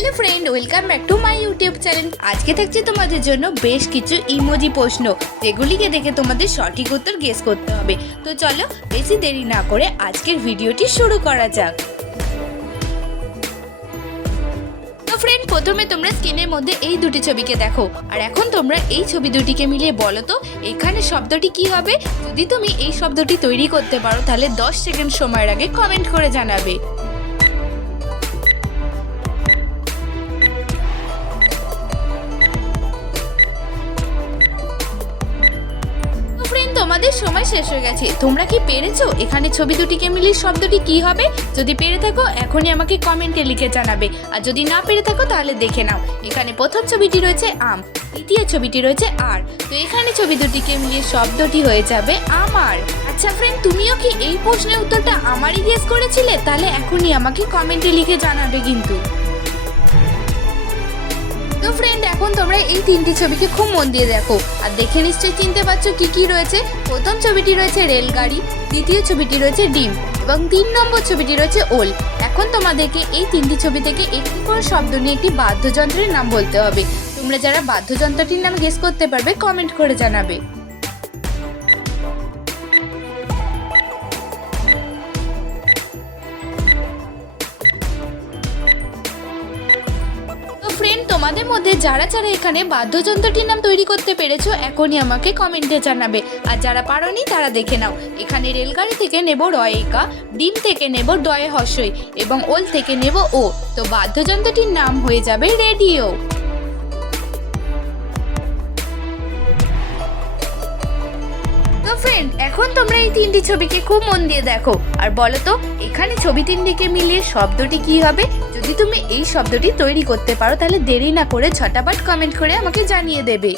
Hello friend, welcome back to my YouTube channel. আজকে থাকছে তোমাদের জন্য বেশ কিছু ইমোজি প্রশ্ন, যেগুলিকে দেখে তোমাদের সঠিক উত্তর গেস করতে হবে। তো চলো বেশি দেরি না করে আজকের ভিডিওটি শুরু করা যাক। তো ফ্রেন্ড, প্রথমে তোমরা স্ক্রিনের মধ্যে এই দুটি ছবিকে দেখো, আর এখন তোমরা এই ছবি দুটিকে মিলিয়ে বলো তো এখানে শব্দটি কি হবে। যদি তুমি এই শব্দটি তৈরি করতে পারো তাহলে 10 সেকেন্ড সময়ের আগে কমেন্ট করে জানাবে। তোমাদের সময় শেষ হয়ে গেছে। তোমরা কি পেরেছো এখানে ছবি দুটিকে মিলিয়ে শব্দটি কি হবে? যদি পেরে থাকো এখনই আমাকে কমেন্টে লিখে জানাবে, আর যদি না পেরে থাকো তাহলে দেখে নাও। এখানে প্রথম ছবিটি রয়েছে আম, দ্বিতীয় ছবিটি রয়েছে আর, তো এখানে ছবি দুটিকে মিলিয়ে শব্দটি হয়ে যাবে আমার। আচ্ছা ফ্রেন্ড, তুমিও কি এই প্রশ্নের উত্তরটা আমারই গেস করেছিলে? তাহলে এখনই আমাকে কমেন্টে লিখে জানাবে কিন্তু। তো ফ্রেন্ড, এখন তোমরা এই তিনটি ছবিকে খুব মন দিয়ে দেখো, আর দেখে নিশ্চয়ই চিনতে পারছো কি কি রয়েছে। প্রথম ছবিটি রয়েছে রেলগাড়ি, দ্বিতীয় ছবিটি রয়েছে ডিম এবং 3 নম্বর ছবিটি রয়েছে ওল। এখন তোমাদেরকে এই তিনটি ছবি থেকে একটি করে শব্দ নিয়ে একটি বাদ্যযন্ত্রের নাম বলতে হবে। তোমরা যারা বাদ্যযন্ত্রটির নাম গেস করতে পারবে কমেন্ট করে জানাবে। ফ্রেন্ড, তোমাদের মধ্যে যারা যারা এখানে বাদ্যযন্ত্রটির নাম তৈরি করতে পেরেছো এখনই আমাকে কমেন্টে জানাবে, আর যারা পারোনি তারা দেখে নাও। এখানে রেলগাড়ি থেকে নেব রয়েকা, ডিম থেকে নেব ডয়ে হর্ষই এবং ওল থেকে নেব ও, তো বাদ্যযন্ত্রটির নাম হয়ে যাবে রেডিও। তো ফ্রেন্ড, এখন তোমরা এই তিনটি ছবিকে খুব মন দিয়ে দেখো, আর বলো তো এখানে ছবি তিনটিকে মিলিয়ে শব্দটি কি হবে। যদি তুমি এই শব্দটি তৈরি করতে পারো তাহলে দেরি না করে ঝটাপট কমেন্ট করে আমাকে জানিয়ে দেবে।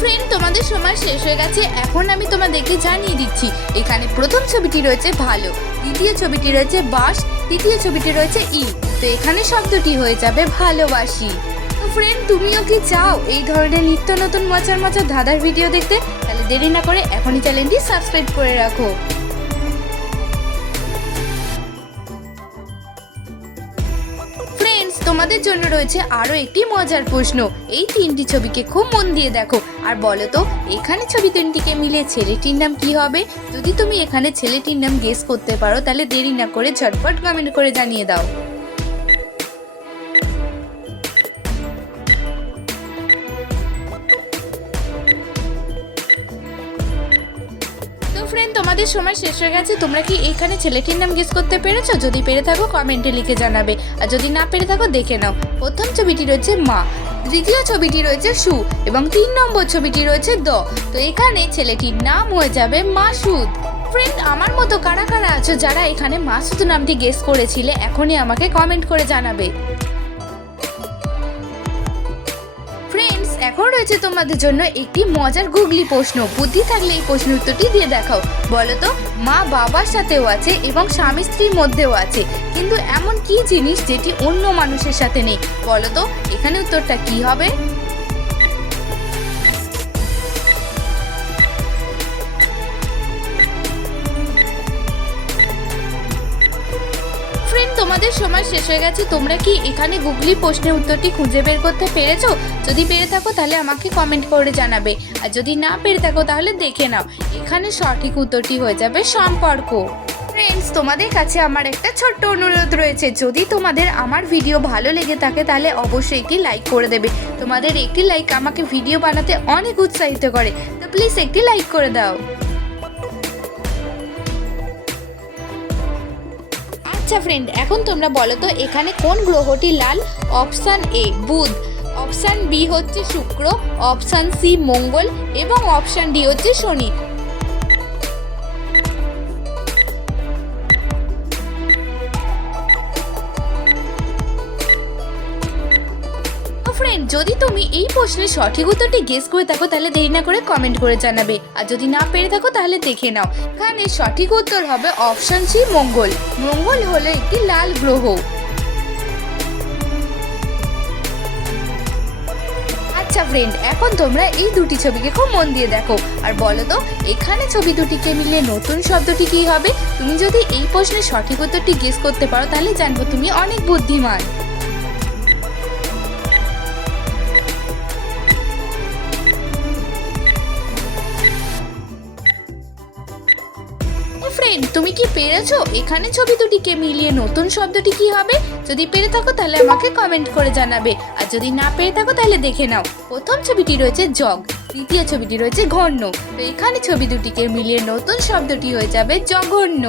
ফ্রেন্ড, তোমাদের সময় শেষ হয়ে গেছে। এখন আমি তোমাদেরকে জানিয়ে দিচ্ছি, এখানে প্রথম ছবিটি রয়েছে ভালো, দ্বিতীয় ছবিটি রয়েছে বাস, তৃতীয় ছবিটি রয়েছে ই, তো এখানে শব্দটি হয়ে যাবে ভালোবাসি। তো ফ্রেন্ড, তুমিও কি চাও এই ধরনের নিত্য নতুন মজার মজার ধাঁধার ভিডিও দেখতে? তাহলে দেরি না করে এখনই চ্যানেলটি সাবস্ক্রাইব করে রাখো। তোমাদের জন্য রয়েছে আরো একটি মজার প্রশ্ন। এই তিনটি ছবিকে খুব মন দিয়ে দেখো, আর বলো তো এখানে ছবি তিনটিকে মিলে ছেলেটির নাম কি হবে। যদি তুমি এখানে ছেলেটির নাম গেস করতে পারো তাহলে দেরি না করে ঝটপট কমেন্ট করে জানিয়ে দাও। ফ্রেন্ড, তোমাদের সময় শেষ হয়ে গেছে। তোমরা কি এখানে ছেলেটির নাম গেস করতে পেরেছো? যদি পেরে থাকো কমেন্টে লিখে জানাবে, আর যদি না পেরে থাকো দেখে নাও। প্রথম ছবিটি রয়েছে মা, দ্বিতীয় ছবিটি রয়েছে সু এবং 3 নম্বর ছবিটি রয়েছে দ, তো এখানে ছেলেটির নাম হয়ে যাবে মাসুদ। ফ্রেন্ড, আমার মতো কারা কারা আছো যারা এখানে মাসুদ নামটি গেস করেছিলে এখনই আমাকে কমেন্ট করে জানাবে। এখন রয়েছে তোমাদের জন্য একটি মজার গুগলি প্রশ্ন। বুদ্ধি থাকলে এই প্রশ্নের উত্তরটি দিয়ে দেখাও। বলো তো মা বাবার সাথেও আছে এবং স্বামী স্ত্রীর মধ্যেও আছে, কিন্তু এমন কি জিনিস যেটি অন্য মানুষের সাথে নেই? বলো তো এখানে উত্তরটা কি হবে? তোমাদের সময় শেষ হয়ে গেছে। তোমরা কি এখানে গুগলি প্রশ্নের উত্তরটি খুঁজে বের করতে পেরেছো? যদি পেরে থাকো তাহলে আমাকে কমেন্ট করে জানাবে, আর যদি না পেরে থাকো তাহলে দেখে নাও। এখানে সঠিক উত্তরটি হয়ে যাবে সম্পর্ক। ফ্রেন্ডস, তোমাদের কাছে আমার একটা ছোট্ট অনুরোধ রয়েছে, যদি তোমাদের আমার ভিডিও ভালো লেগে থাকে তাহলে অবশ্যই একটি লাইক করে দেবে। তোমাদের একটি লাইক আমাকে ভিডিও বানাতে অনেক উৎসাহিত করে, তো প্লিজ একটি লাইক করে দাও। আচ্ছা ফ্রেন্ড, এখন তোমরা বলো তো এখানে কোন গ্রহটি লাল? অপশান এ বুধ, অপশান বি হচ্ছে শুক্র, অপশান সি মঙ্গল এবং অপশান ডি হচ্ছে শনি। ফ্রেন্ড, যদি তুমি এই প্রশ্নের সঠিক উত্তরটি গেস করে থাকো তাহলে দেরি না করে কমেন্ট করে জানাবে, আর যদি না পেরে থাকো তাহলে দেখে নাও। এখানে সঠিক উত্তর হবে অপশন সি মঙ্গল। মঙ্গল হলো একটি লাল গ্রহ। আচ্ছা আচ্ছা ফ্রেন্ড, এখন তোমরা এই দুটি ছবিকে খুব মন দিয়ে দেখো আর বলো তো এখানে ছবি দুটিকে মিলিয়ে নতুন শব্দটি কি হবে। তুমি যদি এই প্রশ্নের সঠিক উত্তরটি গেস করতে পারো তাহলে জানবো তুমি অনেক বুদ্ধিমান। ফ্রেন্ড, তুমি কি পেরেছো এখানে ছবি দুটিকে মিলিয়ে নতুন শব্দটি কি হবে? যদি পেরে থাকো তাহলে আমাকে কমেন্ট করে জানাবে, আর যদি না পেরে থাকো তাহলে দেখে নাও। প্রথম ছবিটি রয়েছে জগ, দ্বিতীয় ছবিটি রয়েছে ঘর্ণ। তো এখানে ছবি দুটিকে মিলিয়ে নতুন শব্দটি হয়ে যাবে জঘন্য।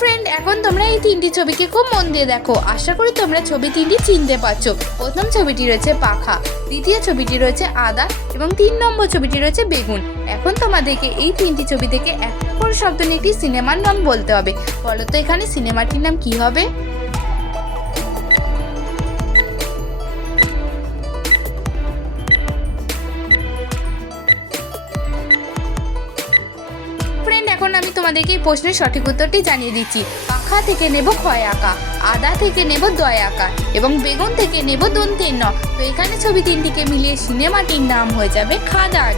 ফ্রেন্ড, এখন তোমরা এই তিনটি ছবিকে খুব মন দিয়ে দেখো। আশা করি তোমরা ছবি তিনটি চিনতে পারছো। প্রথম ছবিটি রয়েছে পাখা, দ্বিতীয় ছবিটি রয়েছে আদা এবং 3 নম্বর ছবিটি রয়েছে বেগুন। এখন তোমাদেরকে এই তিনটি ছবি থেকে একটা করে শব্দ নিয়ে একটি সিনেমার নাম বলতে হবে। বলো তো এখানে সিনেমাটির নাম কি হবে? এখন আমি তোমাদেরকে এই প্রশ্নের সঠিক উত্তরটি জানিয়ে দিচ্ছি। পাখা থেকে নেব ক্ষয় আঁকা, আদা থেকে নেব দয় আঁকা এবং বেগুন থেকে নেব দন্তের ন। তো এখানে ছবি তিনটিকে মিলিয়ে সিনেমাটির নাম হয়ে যাবে খাদান।